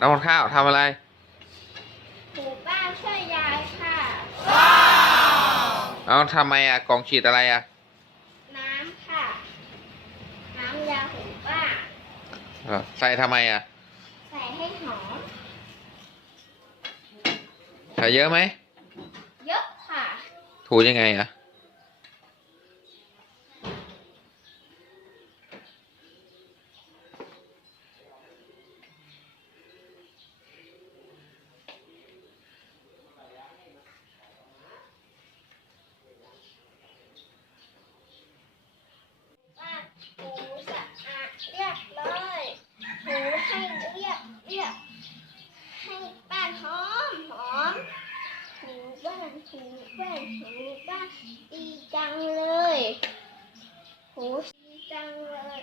น้ำมันข้าวทำอะไรถูบ้านช่วยยายค่ะเอาทำไมอะกล่องฉีดอะไรอะ น้ำค่ะ น้ำยาถูบ้านเออใส่ทำไมอะ ใส่ให้หอมใส่เยอะไหมเยอะค่ะ ถูยังไงอะ บ้านถูสะอาดเรียบร้อยถูให้เรียบเรียบให้บ้านหอมหอมถูบ้าน ถูบ้านถูบ้านดีจังเลยหูดีจังเลย